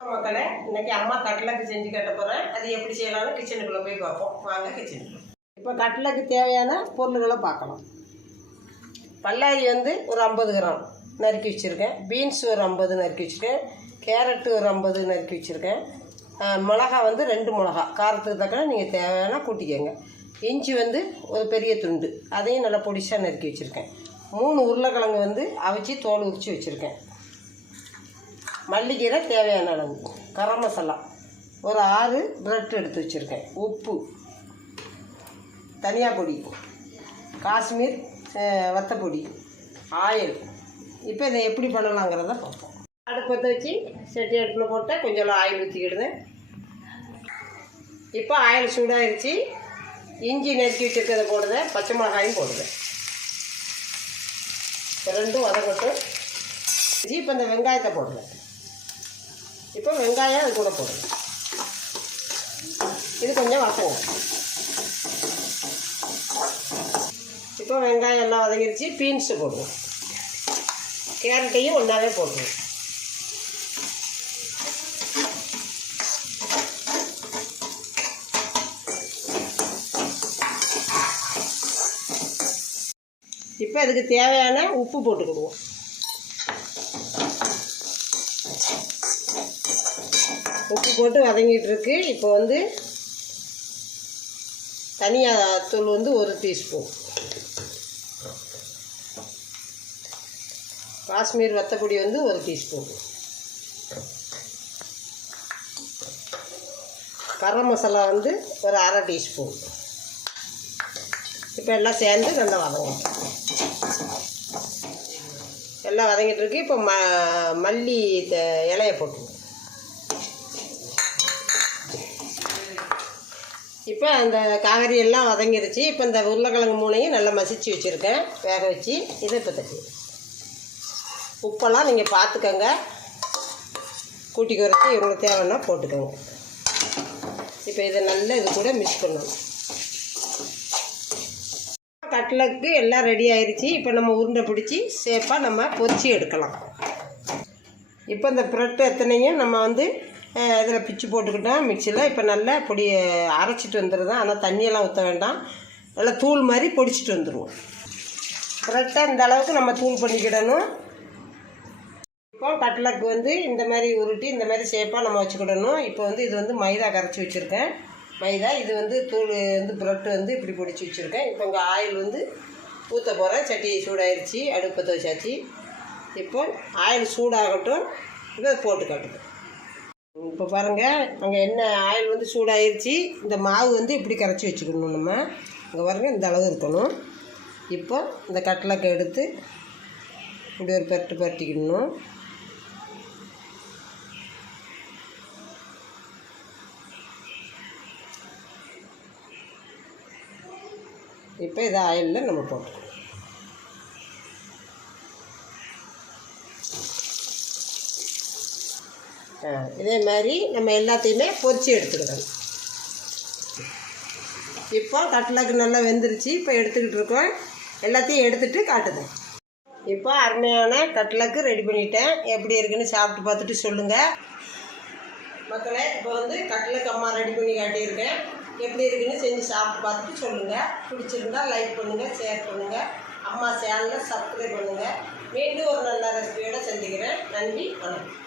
மக்களே, இன்னைக்கு அம்மா கட்லக்கு செஞ்சு கட்ட போகிறேன். அது எப்படி செய்யலாம்னு கிச்சனுக்குள்ளே போய் பார்ப்போம். வாங்க கிச்சனுக்குள்ள. இப்போ கட்லக்கு தேவையான பொருள்களை பார்க்கலாம். பல்லாரி வந்து ஒரு 50 கிராம் நறுக்கி வச்சுருக்கேன். பீன்ஸ் ஒரு 50 நறுக்கி வச்சுருக்கேன். கேரட்டு ஒரு 50 நறுக்கி வச்சுருக்கேன். மிளகா வந்து 2 மிளகா காரத்துக்கு தக்கன நீங்கள் தேவையான கூட்டிக்கங்க. இஞ்சி வந்து ஒரு பெரிய துண்டு, அதையும் நல்லா பொடிசாக நறுக்கி வச்சுருக்கேன். 3 உருளைக்கிழங்கு வந்து அவிச்சு தோல் உரித்து வச்சுருக்கேன். மல்லிக்கீரை தேவையான அளவு, கரம் மசாலா ஒரு 6 பிரெட் எடுத்து வச்சுருக்கேன். உப்பு, தனியா பொடி, காஷ்மீர் வத்தப்பொடி, ஆயில். இப்போ இதை எப்படி பண்ணலாங்கிறத பார்ப்போம். அடுப்பத்தை வச்சு சட்டி அடுப்பில் போட்டால் கொஞ்சம் ஆயில் ஊற்றிக்கிடுதேன். இப்போ ஆயில் சூடாகிடுச்சு. இஞ்சி நறுக்கி வச்சுருக்கிறத போடுதேன். பச்சை மிளகாயும் போடுதேன். ரெண்டும் வதக்கட்டும். இப்போ இந்த வெங்காயத்தை போடுறேன். இப்போ வெங்காயம் அது கூட போடுறேன். இது கொஞ்சம் வதங்க. இப்போ வெங்காயம் எல்லாம் வதங்கிடுச்சு. பீன்ஸு போடுவோம். கேரட்டையும் ஒன்றாவே போட்டுருவோம். இப்போ அதுக்கு தேவையான உப்பு போட்டுக்கிடுவோம். உப்பு போட்டு வதங்கிட்டு இருக்கு. இப்போ வந்து தனியா தூள் வந்து 1 டீஸ்பூன், காஷ்மீர் வத்தப்பொடி வந்து 1 டீஸ்பூன், கரம் மசாலா வந்து ஒரு 1/2 டீஸ்பூன். இப்போ எல்லாம் சேர்ந்து நல்லா வதங்கும். எல்லாம் வதங்கிட்டு இருக்கு. இப்போ மல்லி இலையை போட்டுருவோம். இப்போ அந்த காய்கறி எல்லாம் வதங்கிருச்சு. இப்போ இந்த உருளைக்கிழங்கு 3ஐயும் நல்லா மசிச்சு வச்சுருக்கேன், வேக வச்சு. இதை இப்போ தட்டி உப்பெல்லாம் நீங்கள் பார்த்துக்கோங்க, கூட்டி குறைச்சி இவங்களுக்கு தேவைன்னா போட்டுக்கோங்க. இப்போ இதை நல்லா இது கூட மிக்ஸ் பண்ணணும். கட்லக்கு எல்லாம் ரெடி ஆயிடுச்சு. இப்போ நம்ம உருண்டை பிடிச்சி சேஃபாக நம்ம பொரிச்சு எடுக்கலாம். இப்போ இந்த ப்ரெட் எத்தனையும் நம்ம வந்து இதில் பிச்சு போட்டுக்கிட்டோம் மிக்சியில். இப்போ நல்லா பொடி அரைச்சிட்டு வந்துடுதான். ஆனால் தண்ணியெல்லாம் ஊற்ற வேண்டாம். நல்லா தூள் மாதிரி பொடிச்சிட்டு வந்துடுவோம். ப்ரெட்டை இந்த அளவுக்கு நம்ம தூள் பண்ணிக்கிடணும். இப்போ கட்லக்கு வந்து இந்த மாதிரி உருட்டி இந்த மாதிரி ஷேப்பாக நம்ம வச்சுக்கிடணும். இப்போ வந்து இது வந்து மைதா கரைச்சி வச்சுருக்கேன். மைதா இது வந்து தூள் வந்து ப்ரெட்டு வந்து இப்படி பொடிச்சு வச்சுருக்கேன். இப்போ இங்கே ஆயில் வந்து ஊற்ற போகிறேன். சட்டி சூடாகிடுச்சு. அடுப்பத்தை வச்சாச்சு. இப்போ ஆயில் சூடாகட்டும். இதை போட்டு காட்டுது. இப்போ பாருங்கள், அங்கே என்ன ஆயில் வந்து சூடாகிடுச்சு. இந்த மாவு வந்து இப்படி கரைச்சி வச்சுக்கணும். நம்ம இங்கே பாருங்கள், இந்த அளவு இருக்கணும். இப்போ இந்த கட்லக்கை எடுத்து இப்படி ஒரு பரட்டிக்கணும். இப்போ இதை ஆயிலில் நம்ம போட்டுக்கணும். இதே மாதிரி நம்ம எல்லாத்தையுமே பொரிச்சு எடுத்துக்கிடணும். இப்போ கட்லக்கு நல்லா வெந்துருச்சு. இப்போ எடுத்துக்கிட்டு இருக்கோம். எல்லாத்தையும் எடுத்துகிட்டு காட்டுதேன். இப்போ அருமையான கட்லக்கு ரெடி பண்ணிட்டேன். எப்படி இருக்குன்னு சாப்பிட்டு பார்த்துட்டு சொல்லுங்கள் மக்களே. இப்போ வந்து கட்லக்கு அம்மா ரெடி பண்ணி காட்டியிருக்கேன். எப்படி இருக்குன்னு செஞ்சு சாப்பிட்டு பார்த்துட்டு சொல்லுங்கள். பிடிச்சிருந்தா லைக் பண்ணுங்கள், ஷேர் பண்ணுங்கள், அம்மா சேனலை சப்ஸ்கிரைப் பண்ணுங்கள். மீண்டும் ஒரு நல்ல ரெசிபியோடு சந்திக்கிறேன். நன்றி, வணக்கம்.